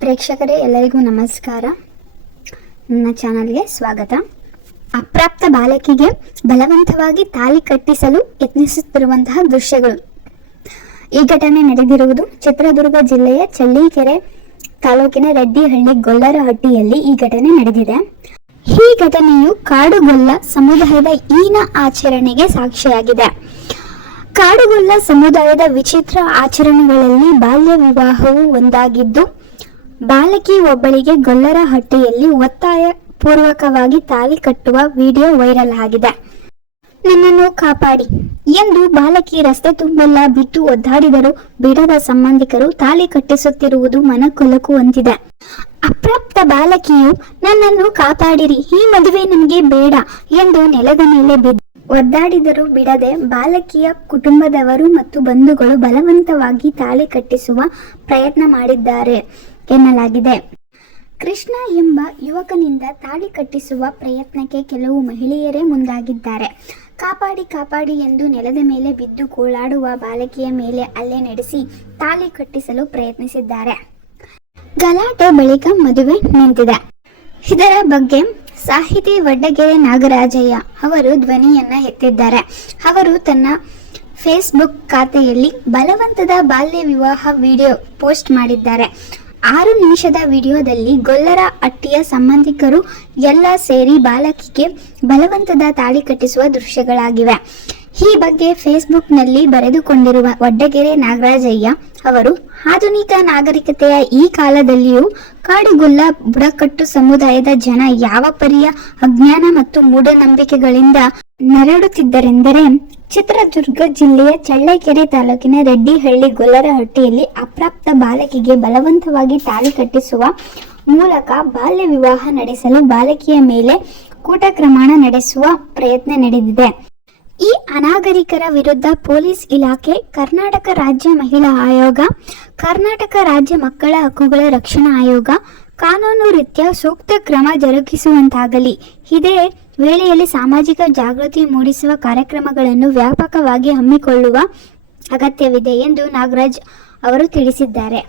ಪ್ರೇಕ್ಷಕರೇ, ಎಲ್ಲರಿಗೂ ನಮಸ್ಕಾರ. ನನ್ನ ಚಾನಲ್ಗೆ ಸ್ವಾಗತ. ಅಪ್ರಾಪ್ತ ಬಾಲಕಿಗೆ ಬಲವಂತವಾಗಿ ತಾಳಿ ಕಟ್ಟಿಸಲು ಯತ್ನಿಸುತ್ತಿರುವಂತಹ ದೃಶ್ಯಗಳು. ಈ ಘಟನೆ ನಡೆದಿರುವುದು ಚಿತ್ರದುರ್ಗ ಜಿಲ್ಲೆಯ ಚಳ್ಳಕೆರೆ ತಾಲೂಕಿನ ರೆಡ್ಡಿಹಳ್ಳಿ ಗೊಲ್ಲರಹಟ್ಟಿಯಲ್ಲಿ ಈ ಘಟನೆ ನಡೆದಿದೆ. ಈ ಘಟನೆಯು ಕಾಡುಗೊಲ್ಲ ಸಮುದಾಯದ ಹೀನ ಆಚರಣೆಗೆ ಸಾಕ್ಷಿಯಾಗಿದೆ. ಕಾಡುಗೊಲ್ಲ ಸಮುದಾಯದ ವಿಚಿತ್ರ ಆಚರಣೆಗಳಲ್ಲಿ ಬಾಲ್ಯ ವಿವಾಹವು ಒಂದಾಗಿದ್ದು, ಬಾಲಕಿ ಒಬ್ಬಳಿಗೆ ಗೊಲ್ಲರಹಟ್ಟಿಯಲ್ಲಿ ಒತ್ತಾಯ ಪೂರ್ವಕವಾಗಿ ತಾಳಿ ಕಟ್ಟುವ ವಿಡಿಯೋ ವೈರಲ್ ಆಗಿದೆ. ನನ್ನನ್ನು ಕಾಪಾಡಿ ಎಂದು ಬಾಲಕಿ ರಸ್ತೆ ತುಂಬೆಲ್ಲ ಬಿದ್ದು ಒದ್ದಾಡಿದರೂ ಬಿಡದ ಸಂಬಂಧಿಕರು ತಾಳಿ ಕಟ್ಟಿಸುತ್ತಿರುವುದು ಮನಕೊಲಕುವಂತಿದೆ. ಅಪ್ರಾಪ್ತ ಬಾಲಕಿಯು ನನ್ನನ್ನು ಕಾಪಾಡಿರಿ, ಈ ಮದುವೆ ನನಗೆ ಬೇಡ ಎಂದು ನೆಲದ ಮೇಲೆ ಬಿದ್ದು ಒದ್ದಾಡಿದರೂ ಬಿಡದೆ ಬಾಲಕಿಯ ಕುಟುಂಬದವರು ಮತ್ತು ಬಂಧುಗಳು ಬಲವಂತವಾಗಿ ತಾಳಿ ಕಟ್ಟಿಸುವ ಪ್ರಯತ್ನ ಮಾಡಿದ್ದಾರೆ ಎನ್ನಲಾಗಿದೆ. ಕೃಷ್ಣ ಎಂಬ ಯುವಕನಿಂದ ತಾಳಿ ಕಟ್ಟಿಸುವ ಪ್ರಯತ್ನಕ್ಕೆ ಕೆಲವು ಮಹಿಳೆಯರೇ ಮುಂದಾಗಿದ್ದಾರೆ. ಕಾಪಾಡಿ ಕಾಪಾಡಿ ಎಂದು ನೆಲದ ಮೇಲೆ ಬಿದ್ದು ಗೋಳಾಡುವ ಬಾಲಕಿಯ ಮೇಲೆ ಹಲ್ಲೆ ನಡೆಸಿ ತಾಳಿ ಕಟ್ಟಿಸಲು ಪ್ರಯತ್ನಿಸಿದ್ದಾರೆ. ಗಲಾಟೆ ಬಳಿಕ ಮದುವೆ ನಿಂತಿದೆ. ಇದರ ಬಗ್ಗೆ ಸಾಹಿತಿ ವಡ್ಡಗೆರೆ ನಾಗರಾಜಯ್ಯ ಅವರು ಧ್ವನಿಯನ್ನ ಎತ್ತಿದ್ದಾರೆ. ಅವರು ತನ್ನ ಫೇಸ್ಬುಕ್ ಖಾತೆಯಲ್ಲಿ ಬಲವಂತದ ಬಾಲ್ಯ ವಿವಾಹ ವಿಡಿಯೋ ಪೋಸ್ಟ್ ಮಾಡಿದ್ದಾರೆ. 6 ನಿಮಿಷದ ವಿಡಿಯೋದಲ್ಲಿ ಗೊಲ್ಲರಹಟ್ಟಿಯ ಸಂಬಂಧಿಕರು ಎಲ್ಲ ಸೇರಿ ಬಾಲಕಿಗೆ ಬಲವಂತದ ತಾಳಿ ಕಟ್ಟಿಸುವ ದೃಶ್ಯಗಳಾಗಿವೆ. ಈ ಬಗ್ಗೆ ಫೇಸ್ಬುಕ್ನಲ್ಲಿ ಬರೆದುಕೊಂಡಿರುವ ವಡ್ಡಗೆರೆ ನಾಗರಾಜಯ್ಯ ಅವರು, ಆಧುನಿಕ ನಾಗರಿಕತೆಯ ಈ ಕಾಲದಲ್ಲಿಯೂ ಕಾಡುಗೊಲ್ಲ ಬುಡಕಟ್ಟು ಸಮುದಾಯದ ಜನ ಯಾವ ಪರಿಯ ಅಜ್ಞಾನ ಮತ್ತು ಮೂಢನಂಬಿಕೆಗಳಿಂದ ನರಳುತ್ತಿದ್ದರೆಂದರೆ, ಚಿತ್ರದುರ್ಗ ಜಿಲ್ಲೆಯ ಚಳ್ಳಕೆರೆ ತಾಲೂಕಿನ ರೆಡ್ಡಿಹಳ್ಳಿ ಗೊಲ್ಲರಹಟ್ಟಿಯಲ್ಲಿ ಅಪ್ರಾಪ್ತ ಬಾಲಕಿಗೆ ಬಲವಂತವಾಗಿ ತಾಳಿ ಕಟ್ಟಿಸುವ ಮೂಲಕ ಬಾಲ್ಯ ವಿವಾಹ ನಡೆಸಲು ಬಾಲಕಿಯ ಮೇಲೆ ಕೂಟಕ್ರಮಣ ನಡೆಸುವ ಪ್ರಯತ್ನ ನಡೆದಿದೆ. ಈ ಅನಾಗರಿಕರ ವಿರುದ್ಧ ಪೊಲೀಸ್ ಇಲಾಖೆ, ಕರ್ನಾಟಕ ರಾಜ್ಯ ಮಹಿಳಾ ಆಯೋಗ, ಕರ್ನಾಟಕ ರಾಜ್ಯ ಮಕ್ಕಳ ಹಕ್ಕುಗಳ ರಕ್ಷಣಾ ಆಯೋಗ ಕಾನೂನು ರೀತ್ಯ ಸೂಕ್ತ ಕ್ರಮ ಜರುಗಿಸುವಂತಾಗಲಿ. ಇದೇ ವೇಳೆಯಲ್ಲಿ ಸಾಮಾಜಿಕ ಜಾಗೃತಿ ಮೂಡಿಸುವ ಕಾರ್ಯಕ್ರಮಗಳನ್ನು ವ್ಯಾಪಕವಾಗಿ ಹಮ್ಮಿಕೊಳ್ಳುವ ಅಗತ್ಯವಿದೆ ಎಂದು ನಾಗರಾಜ್ ಅವರು ತಿಳಿಸಿದ್ದಾರೆ.